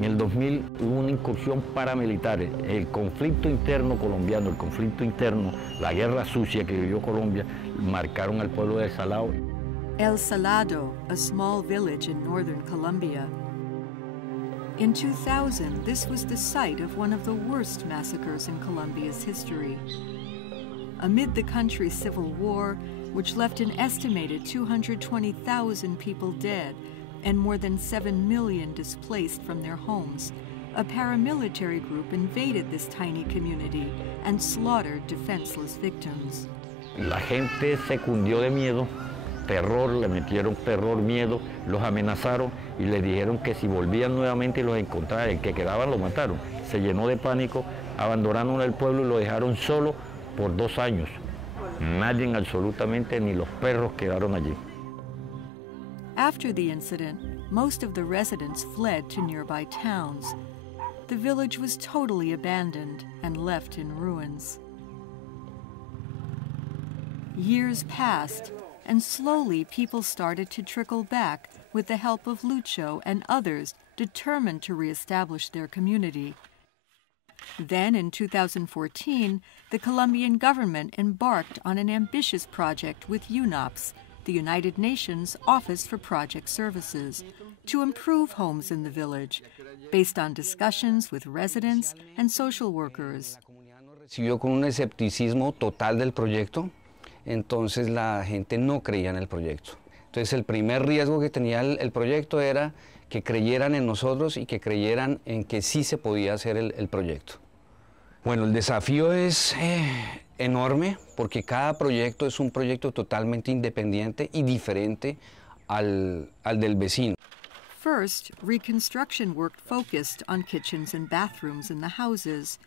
En el 2000 hubo una incursión paramilitar. El conflicto interno colombiano, el conflicto interno, la guerra sucia que vivió Colombia, marcaron al pueblo de Salao. El Salado, a small village in northern Colombia. In 2000, this was the site of one of the worst massacres in Colombia's history. Amid the country's civil war, which left an estimated 220,000 people dead and more than 7 million displaced from their homes, a paramilitary group invaded this tiny community and slaughtered defenseless victims. La gente se cundió de miedo, terror, le metieron terror, miedo, los amenazaron y le dijeron que si volvían nuevamente y los encontraban, el que quedaban lo mataron. Se llenó de pánico, abandonaron el pueblo y lo dejaron solo por 2 años. Nadie, absolutamente, ni los perros quedaron allí. After the incident, most of the residents fled to nearby towns. The village was totally abandoned and left in ruins. Years passed, and slowly people started to trickle back with the help of Lucho and others determined to reestablish their community. Then, in 2014, the Colombian government embarked on an ambitious project with UNOPS, the United Nations Office for Project Services, to improve homes in the village, based on discussions with residents and social workers. Recibió con un escepticismo total del proyecto, entonces la gente no creía en el proyecto. Entonces el primer riesgo que tenía el proyecto era que creyeran en nosotros y que creyeran en que sí se podía hacer el proyecto. Bueno, el desafío es enorme porque cada proyecto es un proyecto totalmente independiente y diferente al del vecino. First, reconstruction work focused on kitchens and bathrooms in the houses.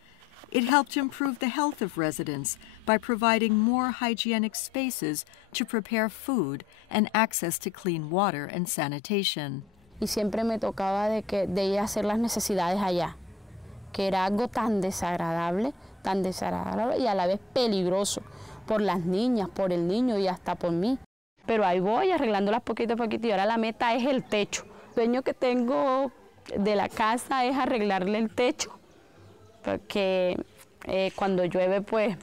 It helped improve the health of residents by providing more hygienic spaces to prepare food and access to clean water and sanitation. Y siempre me tocaba de ir a hacer las necesidades allá, que era algo tan desagradable y a la vez peligroso por las niñas, por el niño y hasta por mí. Pero ahí voy arreglándolas poquito a poquito y ahora la meta es el techo. El sueño que tengo de la casa es arreglarle el techo, porque cuando llueve pues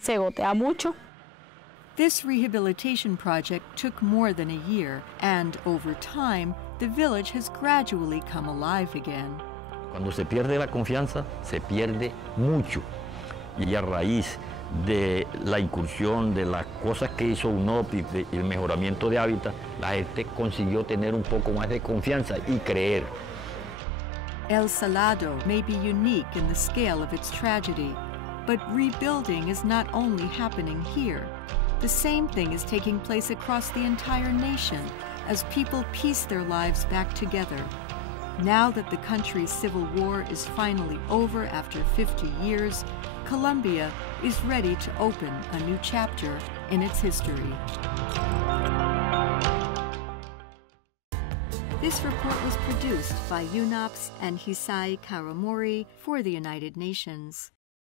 se gotea mucho. This rehabilitation project took more than a year, and over time, the village has gradually come alive again. Cuando se pierde la confianza, se pierde mucho. Y a raíz de la incursión, de las cosas que hizo UNOP y el mejoramiento de hábitat, la gente consiguió tener un poco más de confianza y creer. El Salado may be unique in the scale of its tragedy, but rebuilding is not only happening here. The same thing is taking place across the entire nation as people piece their lives back together. Now that the country's civil war is finally over after 50 years, Colombia is ready to open a new chapter in its history. This report was produced by UNOPS and Hisai Karamori for the United Nations.